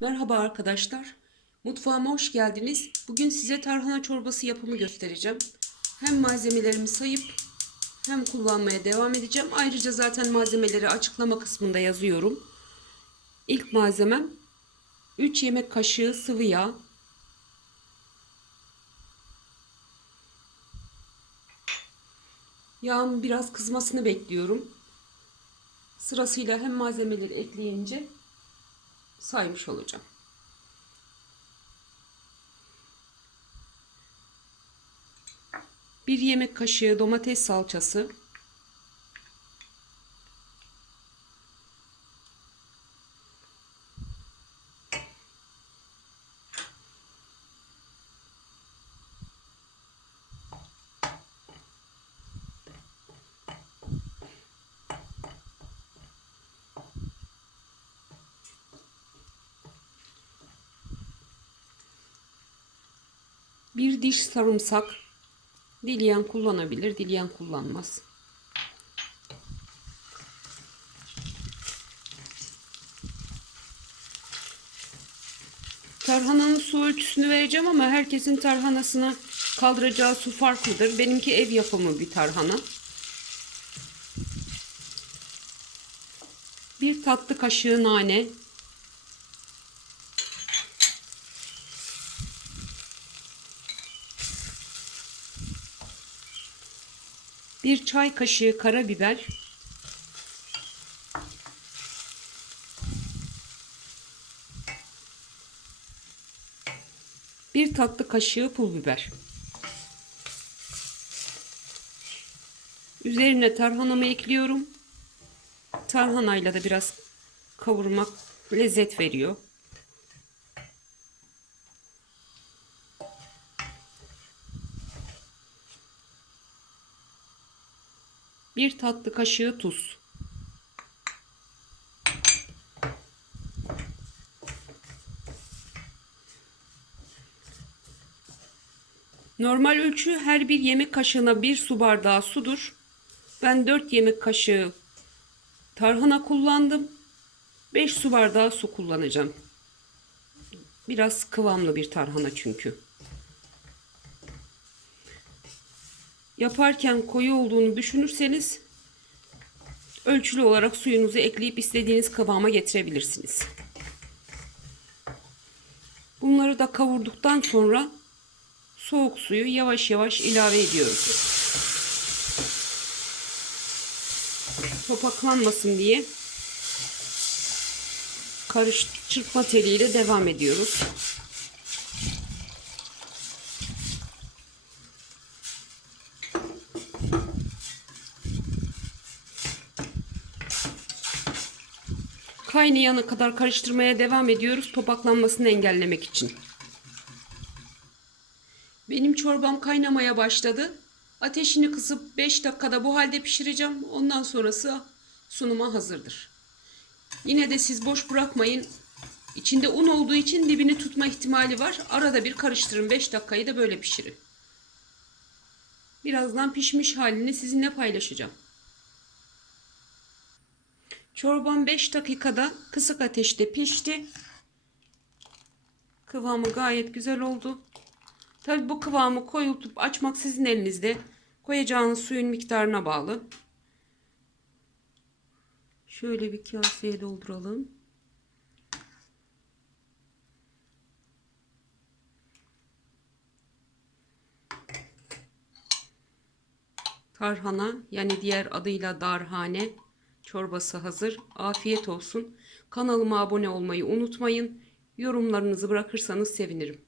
Merhaba arkadaşlar. Mutfağıma hoş geldiniz. Bugün size tarhana çorbası yapımı göstereceğim. Hem malzemelerimi sayıp hem kullanmaya devam edeceğim. Ayrıca zaten malzemeleri açıklama kısmında yazıyorum. İlk malzemem 3 yemek kaşığı sıvı yağ. Yağın biraz kızmasını bekliyorum. Sırasıyla hem malzemeleri ekleyince saymış olacağım. Bir yemek kaşığı domates salçası. Bir diş sarımsak. Dileyen kullanabilir, dileyen kullanmaz. Tarhananın su ölçüsünü vereceğim ama herkesin tarhanasına kaldıracağı su farklıdır. Benimki ev yapımı bir tarhana. Bir tatlı kaşığı nane, Bir çay kaşığı karabiber. Bir tatlı kaşığı pul biber. Üzerine tarhanamı ekliyorum. Tarhanayla da biraz kavurmak lezzet veriyor. Bir tatlı kaşığı tuz. Normal ölçü her bir yemek kaşığına bir su bardağı sudur. Ben 4 yemek kaşığı tarhana kullandım. 5 su bardağı su kullanacağım. Biraz kıvamlı bir tarhana çünkü. Yaparken koyu olduğunu düşünürseniz ölçülü olarak suyunuzu ekleyip istediğiniz kıvama getirebilirsiniz. Bunları da kavurduktan sonra soğuk suyu yavaş yavaş ilave ediyoruz. Topaklanmasın diye karış çırpma teliyle devam ediyoruz. Kaynayana kadar karıştırmaya devam ediyoruz topaklanmasını engellemek için. Benim çorbam kaynamaya başladı. Ateşini kısıp 5 dakikada bu halde pişireceğim. Ondan sonrası sunuma hazırdır. Yine de siz boş bırakmayın. İçinde un olduğu için dibini tutma ihtimali var. Arada bir karıştırın. 5 dakikayı da böyle pişirin. Birazdan pişmiş halini sizinle paylaşacağım. Çorbam 5 dakikada kısık ateşte pişti. Kıvamı gayet güzel oldu. Tabi bu kıvamı koyultup açmak sizin elinizde. Koyacağınız suyun miktarına bağlı. Şöyle bir kaseye dolduralım. Tarhana yani diğer adıyla darhane çorbası hazır. Afiyet olsun. Kanalıma abone olmayı unutmayın. Yorumlarınızı bırakırsanız sevinirim.